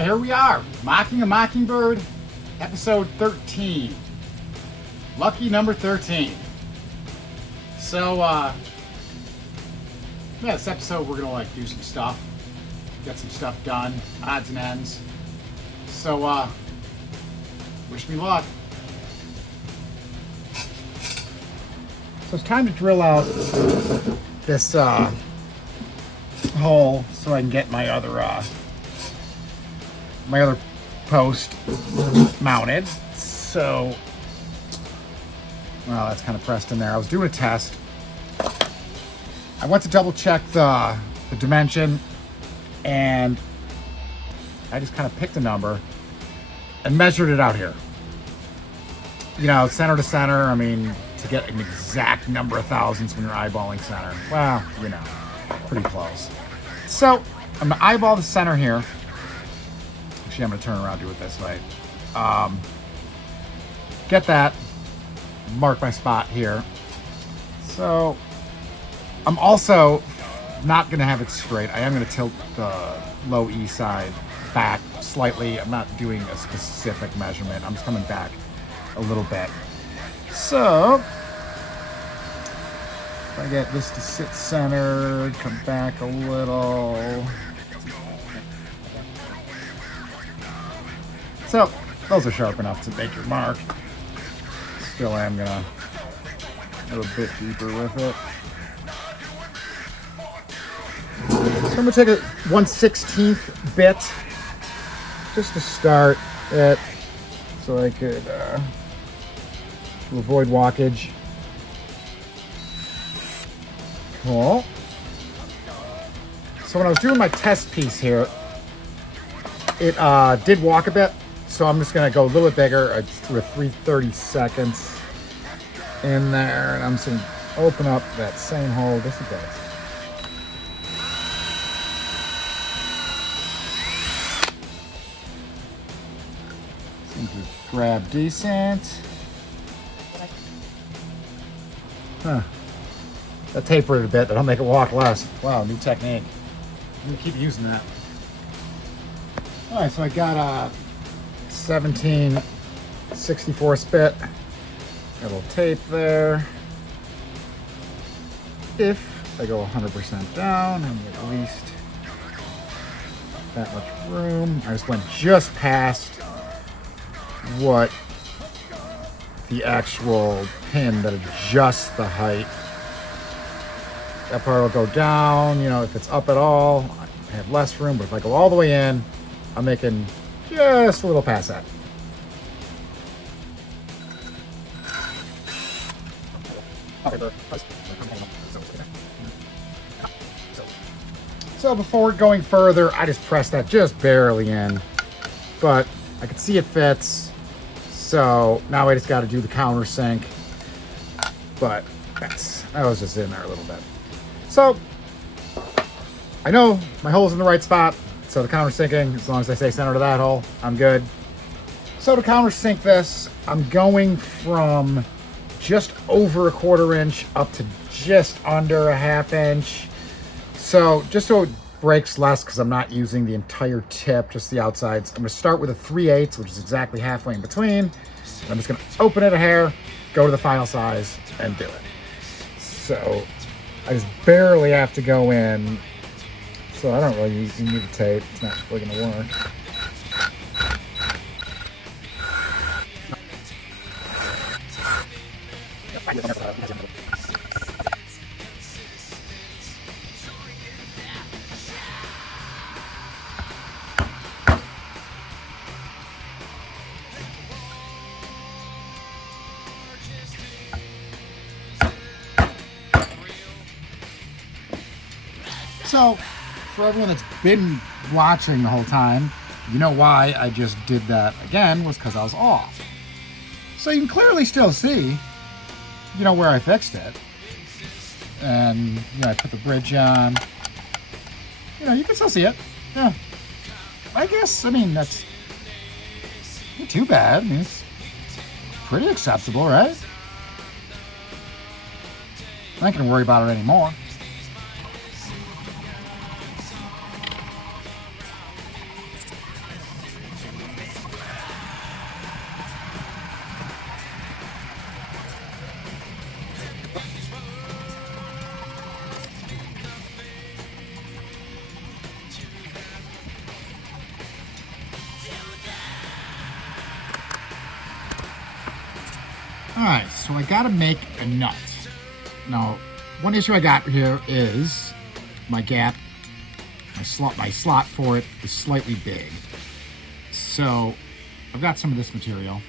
Here we are, Mocking a Mockingbird, episode 13. Lucky number 13. So, yeah, this episode we're gonna do some stuff. Get some stuff done, odds and ends. So, wish me luck. So it's time to drill out this hole so I can get my other post mounted. So, well, that's kind of pressed in there. I was doing a test. I went to double check the dimension, and I just kind of picked a number and measured it out here. You know, center to center. I mean, to get an exact number of thousandths when you're eyeballing center. Well, you know, pretty close. So I'm gonna eyeball the center here. Actually, I'm gonna turn around and do it this way. Get that, mark my spot here. So I'm also not gonna have it straight. I am gonna tilt the low E side back slightly. I'm not doing a specific measurement. I'm just coming back a little bit. So if I get this to sit centered, come back a little. So those are sharp enough to make your mark. Still am gonna go a bit deeper with it. So I'm gonna take a 1/16 bit just to start it, so I could to avoid walkage. Cool. So when I was doing my test piece here, it did walk a bit, so I'm just gonna go a little bit bigger. I just threw a 3/32 in there, and I'm just gonna open up that same hole just a bit. Seems to grab decent. Huh. That tapered it a bit, that'll make it walk less. Wow, new technique. I'm gonna keep using that. Alright, so I got a 17/64 bit. Got a little tape there. If I go 100% down, I need at least that much room. I just went just past what the actual pin that adjusts the height. That part will go down. You know, if it's up at all, I have less room, but if I go all the way in, I'm making just a little past that. So before going further, I just press that just barely in, but I can see it fits. So now I just got to do the countersink, but that was just in there a little bit. So I know my hole's in the right spot, so the countersinking, as long as I stay center to that hole, I'm good. So to countersink this, I'm going from just over a 1/4 inch up to just under a 1/2 inch. So just so it breaks less, because I'm not using the entire tip, just the outsides, I'm going to start with a 3/8, which is exactly halfway in between. I'm just going to open it a hair, go to the final size, and do it. So I just barely have to go in. So I don't really need the tape. It's not really going to work. So, for everyone that's been watching the whole time, you know why I just did that again was because I was off. So you can clearly still see, you know, where I fixed it. And, you know, I put the bridge on. You know, you can still see it. Yeah. I guess, I mean, that's not too bad. I mean, it's pretty acceptable, right? I ain't gonna worry about it anymore. All right, so I gotta make a nut. Now, one issue I got here is my gap, my slot for it is slightly big. So I've got some of this material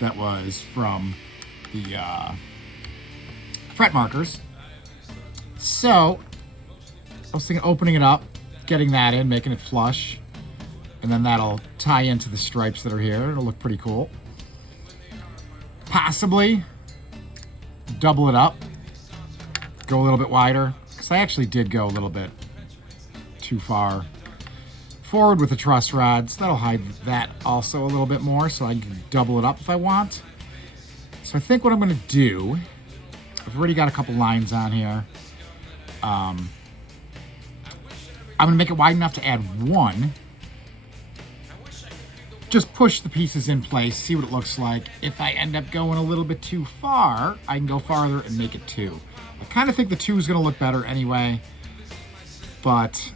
that was from the fret markers. So I was thinking opening it up, getting that in, making it flush, and then that'll tie into the stripes that are here. It'll look pretty cool. Possibly double it up, go a little bit wider, because I actually did go a little bit too far forward with the truss rods. That'll hide that also a little bit more, so I can double it up if I want. So I think what I'm going to do, I've already got a couple lines on here. I'm going to make it wide enough to add one. Just push the pieces in place, see what it looks like. If I end up going a little bit too far, I can go farther and make it 2. I kind of think the 2 is going to look better anyway, but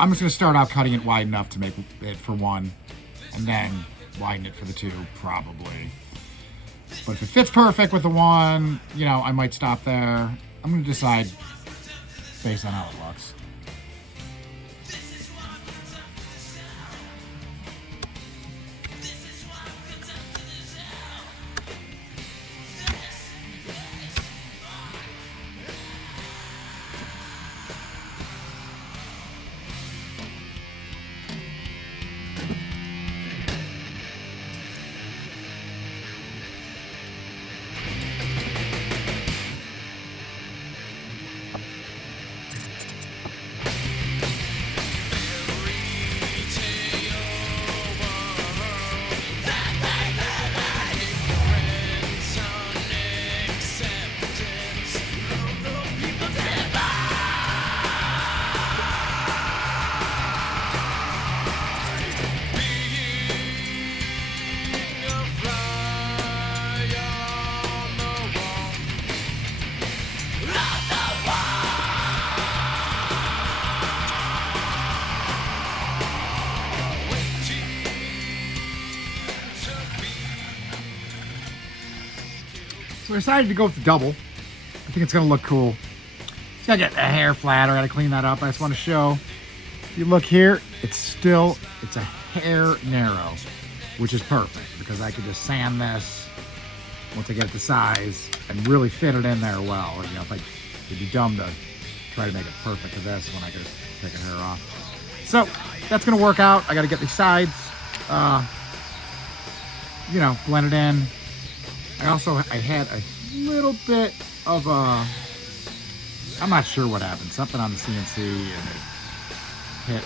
I'm just going to start out cutting it wide enough to make it for 1, and then widen it for the 2, probably. But if it fits perfect with the 1, you know, I might stop there. I'm going to decide based on how it looks. So I decided to go with the double. I think it's gonna look cool. Just gotta get a hair flatter, gotta clean that up. I just wanna show, if you look here, it's a hair narrow, which is perfect because I could just sand this once I get it to size and really fit it in there well. You know, it'd be dumb to try to make it perfect to this when I could just take a hair off. So that's gonna work out. I gotta get these sides, you know, blend it in. I had a little bit of I'm not sure what happened. Something on the CNC and it hit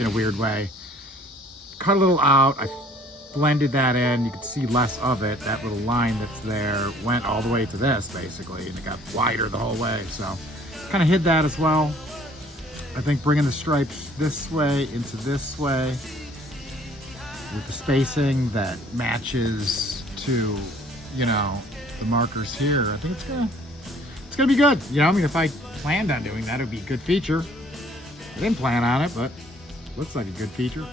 in a weird way. Cut a little out. I blended that in. You could see less of it. That little line that's there went all the way to this basically, and it got wider the whole way. So kind of hid that as well. I think bringing the stripes this way into this way with the spacing that matches to, you know, the markers here, I think it's gonna be good. You know, I mean, if I planned on doing that, it would be a good feature. I didn't plan on it, but looks like a good feature.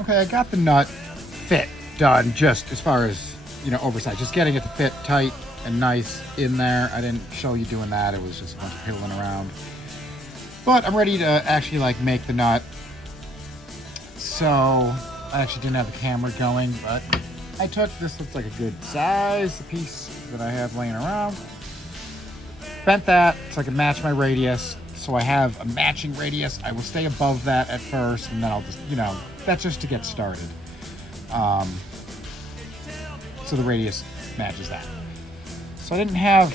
Okay, I got the nut fit done, just as far as, you know, oversized, just getting it to fit tight and nice in there. I didn't show you doing that. It was just a bunch of piddling around. But I'm ready to actually like make the nut. So I actually didn't have the camera going, but I took, this looks like a good size, the piece that I have laying around. Bent that so I can match my radius. So I have a matching radius. I will stay above that at first, and then I'll just, you know, that's just to get started. So the radius matches that. So I didn't have,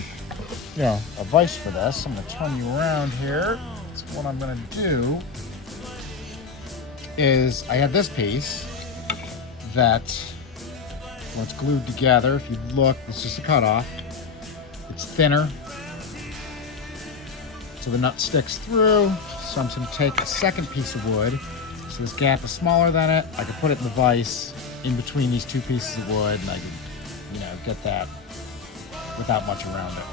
you know, a vise for this. I'm gonna turn you around here. So what I'm gonna do is I have this piece that, when it's glued together, if you look, it's just a cutoff. It's thinner, so the nut sticks through. So I'm just gonna take a second piece of wood. So this gap is smaller than it. I could put it in the vise in between these two pieces of wood, and I could, you know, get that without much around it.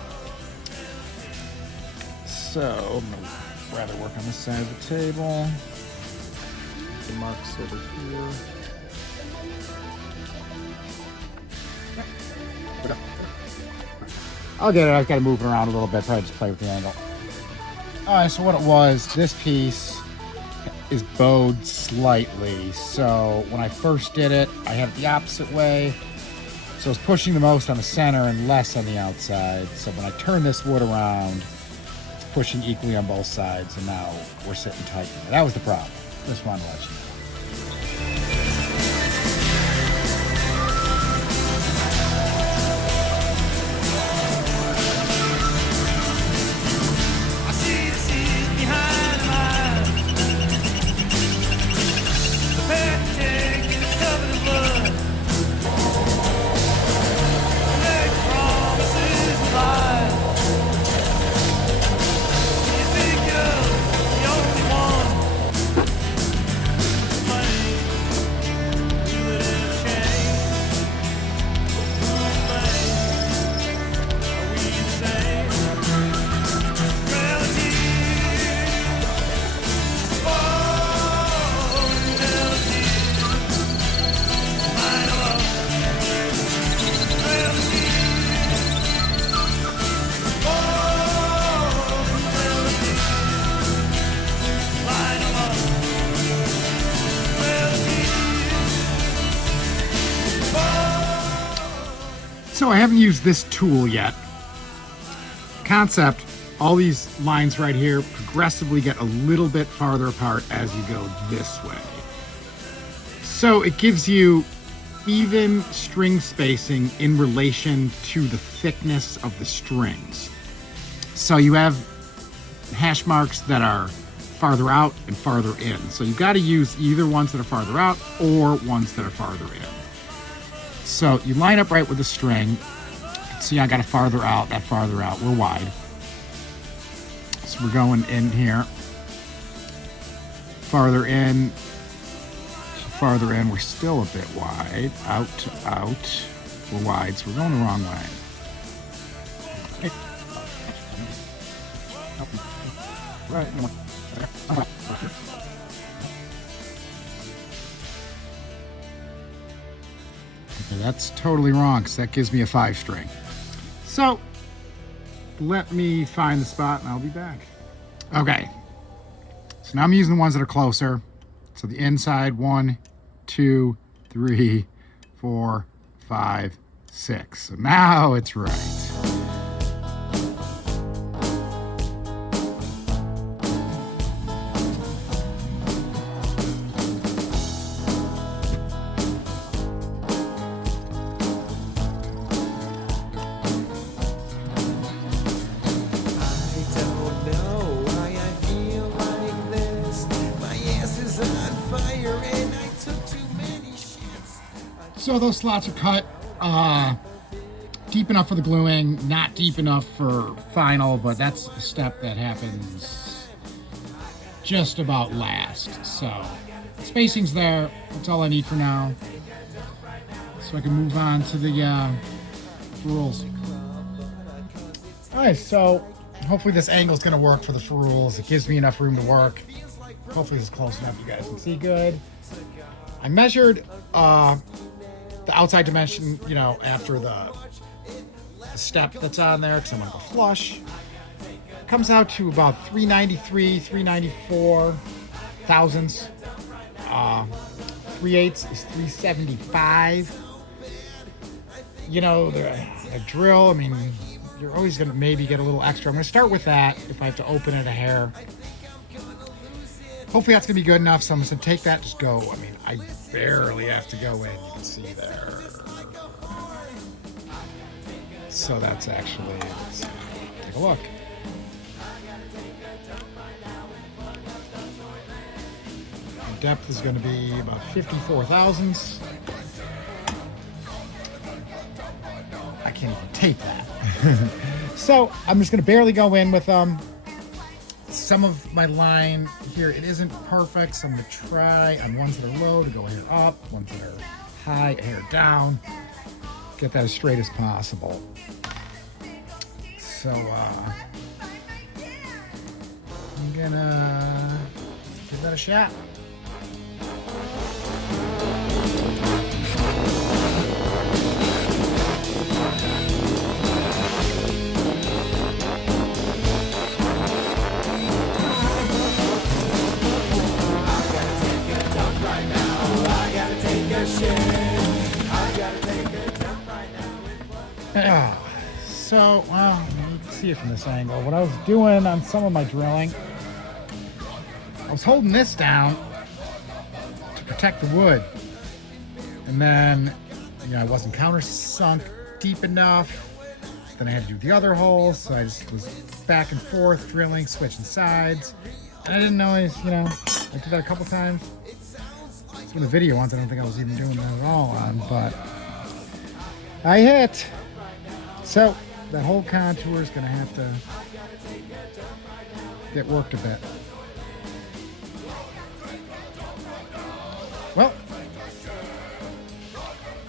So I'm gonna rather work on this side of the table. The marks over here. I'll get it. I've got to move it around a little bit. Probably just play with the angle. All right, so what it was, this piece is bowed slightly. So when I first did it, I had it the opposite way. So I was pushing the most on the center and less on the outside. So when I turn this wood around, it's pushing equally on both sides. And now we're sitting tight. That was the problem. Just wanted to let you know. So I haven't used this tool yet. Concept, all these lines right here progressively get a little bit farther apart as you go this way. So it gives you even string spacing in relation to the thickness of the strings. So you have hash marks that are farther out and farther in. So you've got to use either ones that are farther out or ones that are farther in. So you line up right with the string. See, I got a farther out, that farther out. We're wide. So we're going in here. Farther in. Farther in, we're still a bit wide. Out to out. We're wide, so we're going the wrong way. Right. Okay, that's totally wrong because that gives me a 5 string. So let me find the spot and I'll be back. Okay, so now I'm using the ones that are closer. So the inside, 1, 2, 3, 4, 5, 6. So now it's right. So those slots are cut deep enough for the gluing, not deep enough for final, but that's a step that happens just about last. So spacing's there, that's all I need for now. So I can move on to the rules. All right, so hopefully this angle is gonna work for the ferrules. It gives me enough room to work. Hopefully this is close enough, you guys can see good. I measured the outside dimension, you know, after the step that's on there, because I'm gonna go flush. Comes out to about 393, 394 thousandths. 3/8 is 375. You know, a drill, I mean, you're always gonna maybe get a little extra. I'm gonna start with that if I have to open it a hair. Hopefully that's gonna be good enough, so I'm just gonna take that, just go. I mean, I barely have to go in, you can see there. So that's actually, let's take a look. The depth is gonna be about 54 thousandths. I can't even tape that. So I'm just gonna barely go in with some of my line here, it isn't perfect, so I'm gonna try on ones that are low to go a hair up, ones that are high, a hair down, get that as straight as possible. So I'm gonna give that a shot. so, well, you can see it from this angle. What I was doing on some of my drilling, I was holding this down to protect the wood. And then, you know, I wasn't countersunk deep enough. Then I had to do the other holes, so I just was back and forth drilling, switching sides. And I didn't always, you know, I did that a couple times. Some of the video ones, I don't think I was even doing that at all on, but I hit. So that whole contour is gonna have to get worked a bit. Well,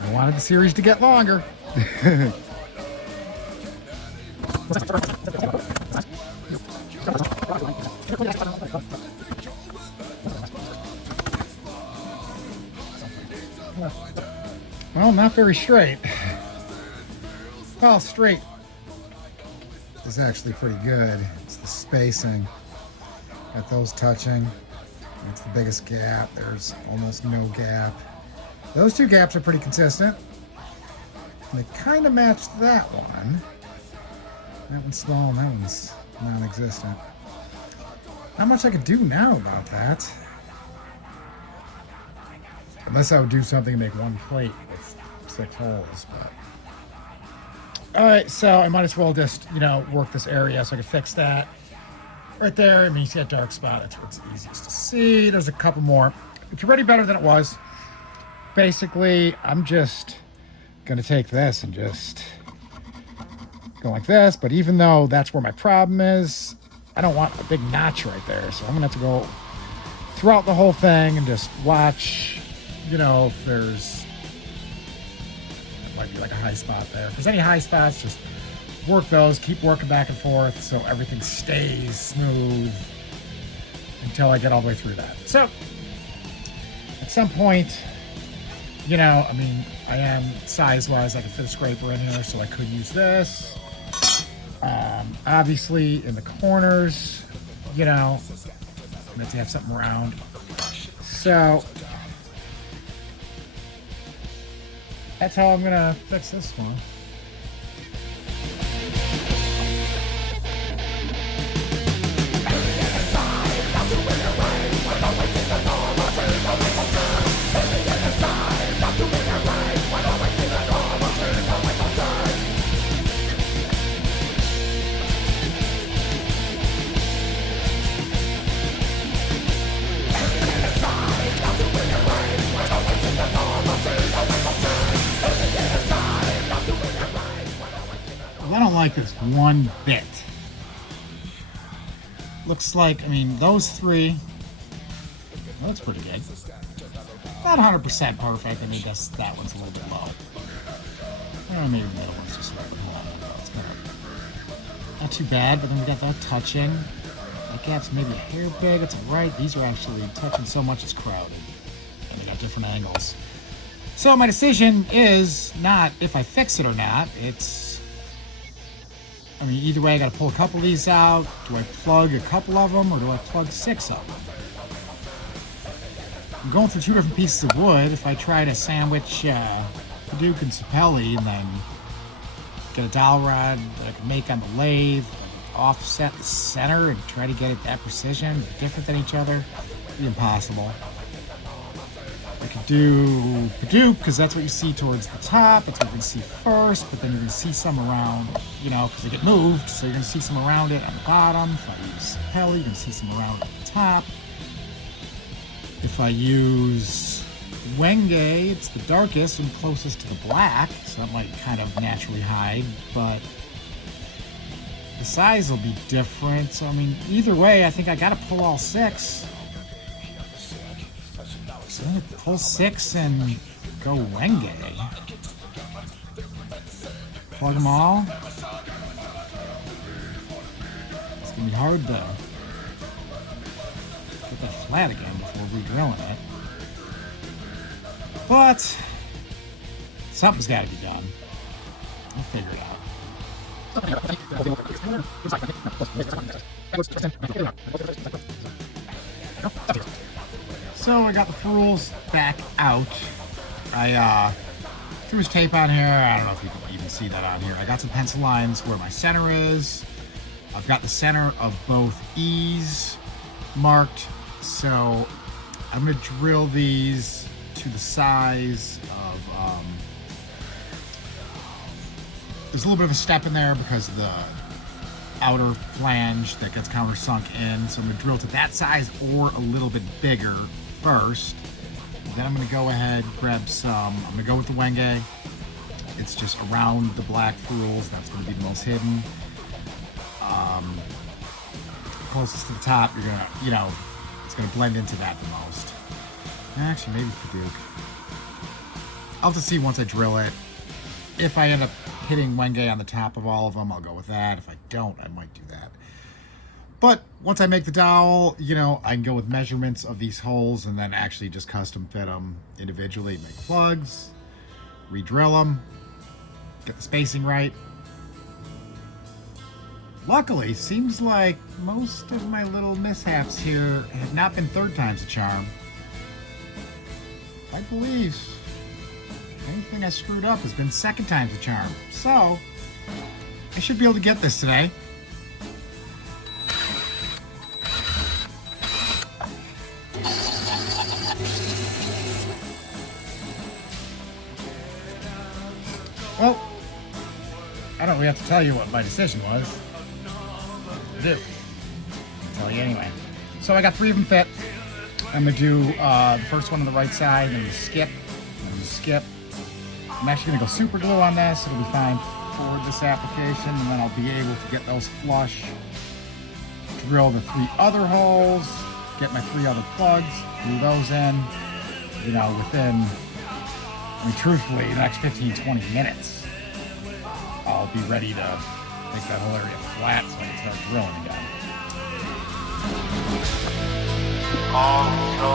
I wanted the series to get longer. Well, not very straight. Well, straight is actually pretty good. It's the spacing. Got those touching. That's the biggest gap. There's almost no gap. Those two gaps are pretty consistent. They kind of match that one. That one's small and that one's non-existent. Not much I could do now about that. Unless I would do something to make one plate with 6 holes, but. All right, so I might as well just, you know, work this area so I can fix that. Right there, I mean, you see that dark spot, that's where it's easiest to see. There's a couple more. It's already better than it was. Basically, I'm just gonna take this and just go like this, but even though that's where my problem is, I don't want a big notch right there, so I'm gonna have to go throughout the whole thing and just watch, you know, if there's, it might be like a high spot there. If there's any high spots, just work those, keep working back and forth so everything stays smooth until I get all the way through that. So, at some point, you know, I mean, I am size-wise, I can fit a scraper in here, so I could use this. Obviously, in the corners, you know, I have to have something round. So, that's how I'm gonna fix this one. I don't like this one bit. Looks like, I mean, those three, well, that's pretty good. Not 100% perfect. I mean, that one's a little bit low. I don't know, maybe the middle one's just a little bit low. It's kind of not too bad, but then we got that touching. That gap's maybe a hair big. It's alright. These are actually touching so much it's crowded. And they got different angles. So my decision is not if I fix it or not. It's, I mean, either way, I gotta pull a couple of these out. Do I plug a couple of them, or do I plug 6 of them? I'm going through 2 different pieces of wood. If I try to sandwich Duke and Sapelli and then get a dowel rod that I can make on the lathe, offset the center and try to get it that precision, different than each other, it'd be impossible. I could do Paduke, because that's what you see towards the top. That's what you're going to see first, but then you're going to see some around, you know, because they get moved, so you're going to see some around it on the bottom. If I use Sapelli, you're going to see some around it at the top. If I use Wenge, it's the darkest and closest to the black, so that might kind of naturally hide, but the size will be different. So, I mean, either way, I think I got to pull all 6. So I'm going to pull 6 and go Wenge. Plug them all. It's going to be hard to get that flat again before re-drilling it. But something's got to be done. I'll figure it out. So I got the furls back out. I threw his tape on here. I don't know if you can even see that on here. I got some pencil lines where my center is. I've got the center of both E's marked. So I'm going to drill these to the size of, there's a little bit of a step in there because of the outer flange that gets countersunk in. So I'm going to drill to that size or a little bit bigger first. Then I'm going to go ahead, grab some, I'm going to go with the Wenge. It's just around the black furls. That's going to be the most hidden. Closest to the top, you're going to, you know, it's going to blend into that the most. Actually, maybe Paduk. I'll have to see once I drill it. If I end up hitting Wenge on the top of all of them, I'll go with that. If I don't, I might do that. But once I make the dowel, you know, I can go with measurements of these holes and then actually just custom fit them individually, make plugs, re-drill them, get the spacing right. Luckily, seems like most of my little mishaps here have not been third time's a charm. I believe anything I screwed up has been second time's a charm. So, I should be able to get this today. Well, I don't really have to tell you what my decision was. I do. I'll tell you anyway. So I got 3 of them fit. I'm going to do the first one on the right side, and then skip, and then skip. I'm actually going to go super glue on this. It'll be fine for this application, and then I'll be able to get those flush. Drill the 3 other holes, get my 3 other plugs, glue those in, you know, within, I mean, truthfully, the next 15-20 minutes, I'll be ready to make that whole area flat so I can start drilling again. Also,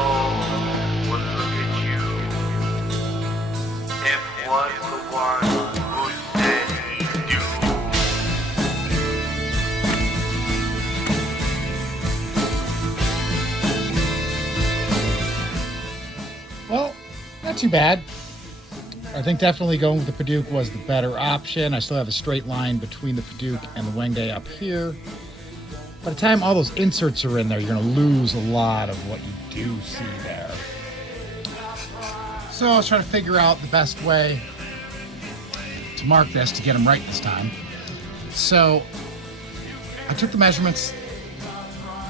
well, look at you. If was the one who said he'd do. Well, not too bad. I think definitely going with the Paduk was the better option. I still have a straight line between the Paduk and the Wenge up here. By the time all those inserts are in there, you're going to lose a lot of what you do see there. So I was trying to figure out the best way to mark this to get them right this time. So I took the measurements.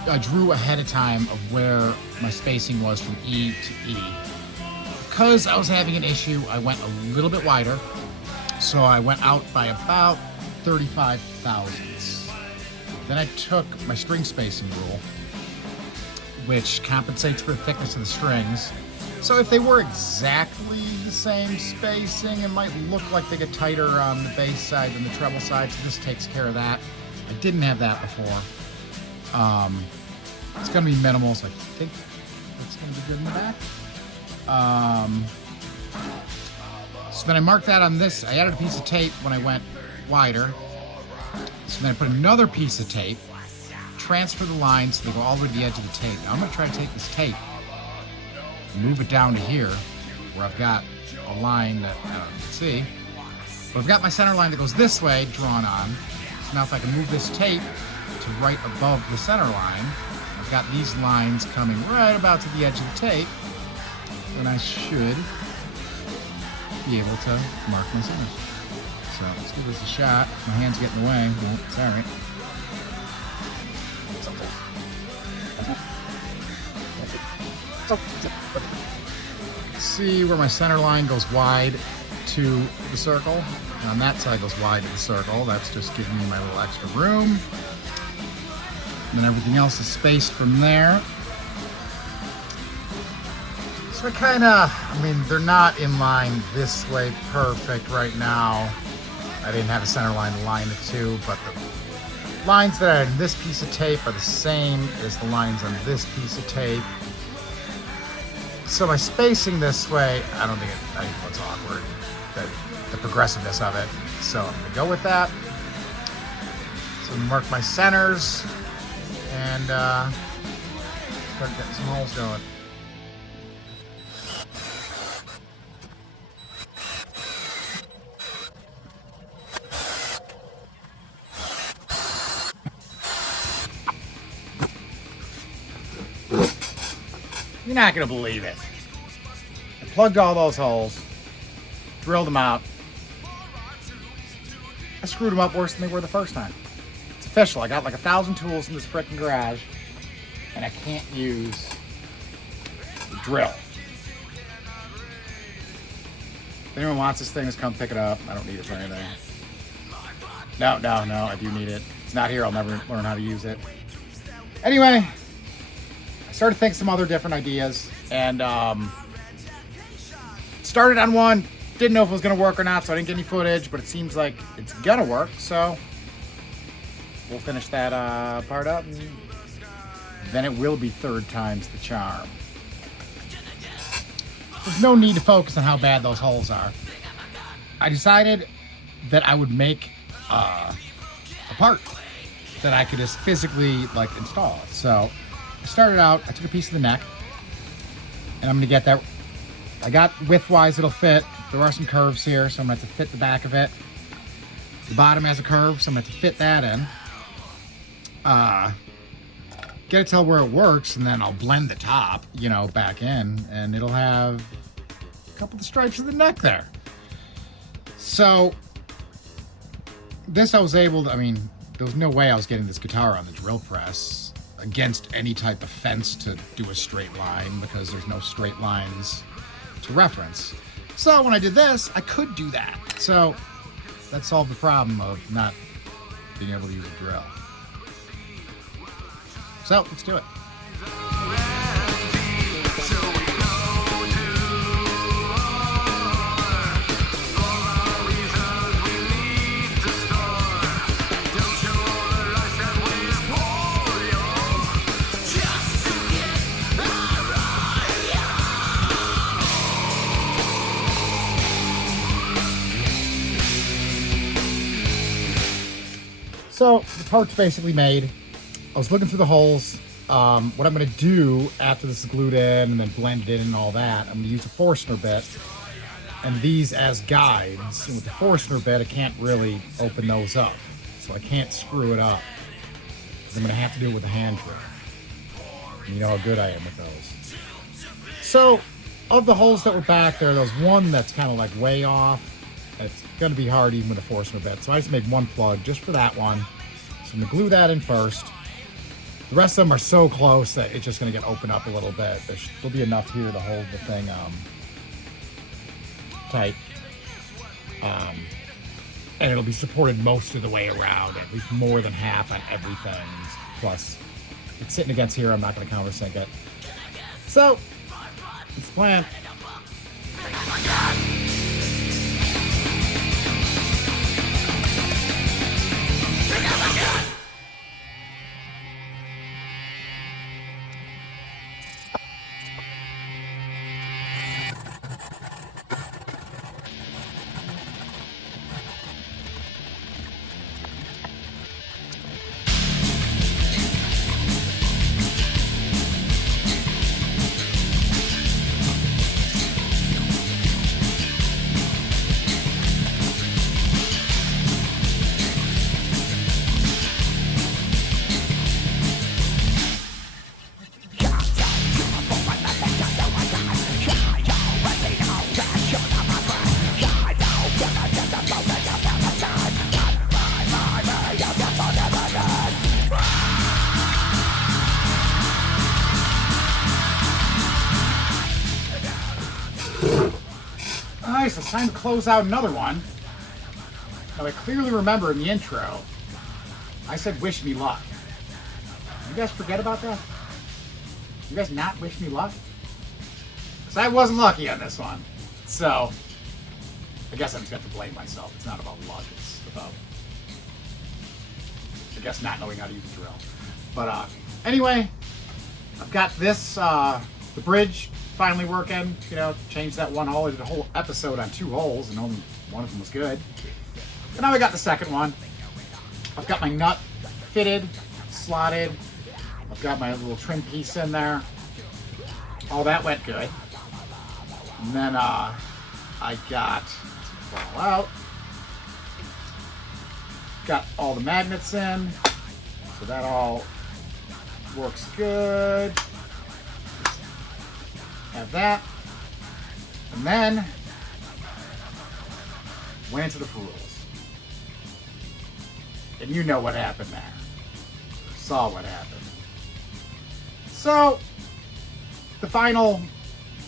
I drew ahead of time of where my spacing was from E to E. Because I was having an issue, I went a little bit wider. So I went out by about 35 thousandths. Then I took my string spacing rule, which compensates for the thickness of the strings. So if they were exactly the same spacing, it might look like they get tighter on the bass side than the treble side, so this takes care of that. I didn't have that before. It's gonna be minimal, so I think it's gonna be good in the back. So then I marked that on this. I added a piece of tape when I went wider. So then I put another piece of tape, transfer the lines so they go all the way to the edge of the tape. Now I'm going to try to take this tape and move it down to here where I've got a line that I don't know if you can see. But I've got my center line that goes this way drawn on. So now if I can move this tape to right above the center line, I've got these lines coming right about to the edge of the tape, then I should be able to mark my centers. So let's give this a shot. My hands get in the way. Well, it's all right. See where my center line goes wide to the circle, and on that side goes wide to the circle. That's just giving me my little extra room. And then everything else is spaced from there. So I mean, they're not in line this way perfect right now. I didn't have a center line to line it to, but the lines that are in this piece of tape are the same as the lines on this piece of tape. So by spacing this way, I think it looks awkward, the progressiveness of it. So I'm gonna go with that. So I'm gonna mark my centers and start getting some holes going. You're not gonna believe it. I plugged all those holes, drilled them out. I screwed them up worse than they were the first time. It's official. I got like 1,000 tools in this frickin' garage, and I can't use the drill. If anyone wants this thing, just come pick it up. I don't need it for anything. No, I do need it. It's not here. I'll never learn how to use it. Anyway, I started thinking some other different ideas, and started on one. Didn't know if it was going to work or not, so I didn't get any footage, but it seems like it's going to work, so we'll finish that part up, and then it will be third time's the charm. There's no need to focus on how bad those holes are. I decided that I would make a part that I could just physically like install. So I started out, I took a piece of the neck, and I'm gonna get that. I got width-wise it'll fit. There are some curves here, so I'm gonna have to fit the back of it. The bottom has a curve, so I'm gonna have to fit that in. Get to tell where it works, and then I'll blend the top, you know, back in, and it'll have a couple of the stripes of the neck there. So this I was able to, I mean, there was no way I was getting this guitar on the drill press against any type of fence to do a straight line, because there's no straight lines to reference. So when I did this, I could do that. So that solved the problem of not being able to use a drill. So let's do it. So the part's basically made. I was looking through the holes. What I'm going to do after this is glued in and then blended in and all that, I'm going to use a Forstner bit and these as guides. And with the Forstner bit, I can't really open those up, so I can't screw it up. I'm going to have to do it with a hand drill. And you know how good I am with those. So of the holes that were back there was one that's kind of like way off. It's going to be hard even with a Forstner bit. So I just made one plug just for that one. So I'm going to glue that in first. The rest of them are so close that it's just going to get opened up a little bit. There'll be enough here to hold the thing tight. And it'll be supported most of the way around, at least more than half on everything. Plus, it's sitting against here. I'm not going to countersink it. So, it's the plan. Nice, it's time to close out another one. Now I clearly remember in the intro, I said wish me luck. You guys forget about that? You guys not wish me luck? Because I wasn't lucky on this one. So, I guess I just got to blame myself. It's not about luck, it's about, I guess, not knowing how to use a drill. But anyway, I've got this, the bridge finally working. You know, changed that one hole. I did a whole episode on 2 holes and only one of them was good. And now I got the second one. I've got my nut fitted, slotted. I've got my little trim piece in there. All that went good. And then I got, fall out. Got all the magnets in. So that all works good. Have that. And then went into the rules. And you know what happened there. Saw what happened. So, the final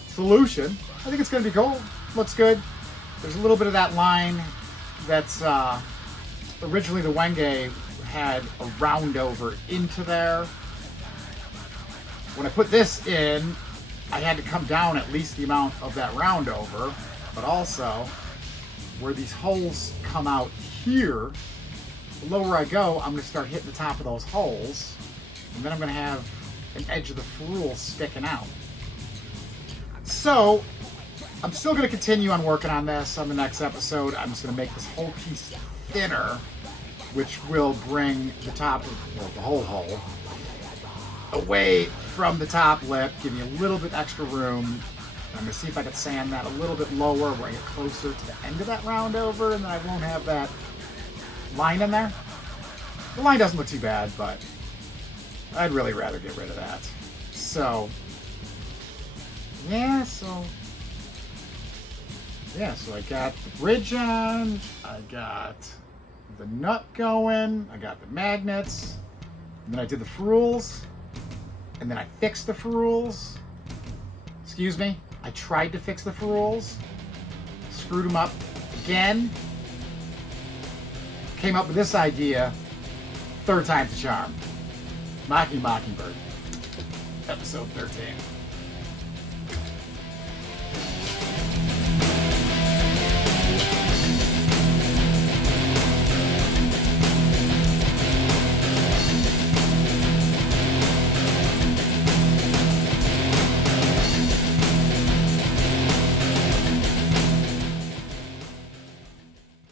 solution, I think it's going to be cool. Looks good. There's a little bit of that line that's originally the Wenge had a round over into there. When I put this in, I had to come down at least the amount of that round over, but also where these holes come out here, the lower I go, I'm going to start hitting the top of those holes, and then I'm going to have an edge of the ferrule sticking out. So, I'm still going to continue on working on this on the next episode. I'm just going to make this whole piece thinner, which will bring the top of well, the whole hole away from the top lip, give me a little bit extra room. I'm going to see if I can sand that a little bit lower where I get closer to the end of that round over, and then I won't have that line in there. The line doesn't look too bad, but I'd really rather get rid of that. So, yeah, so I got the bridge on, I got the nut going, I got the magnets, and then I did the ferrules, and then I fixed the ferrules. Excuse me, I tried to fix the ferrules, screwed them up again, came up with this idea, third time's the charm. Mockingbird, episode 13.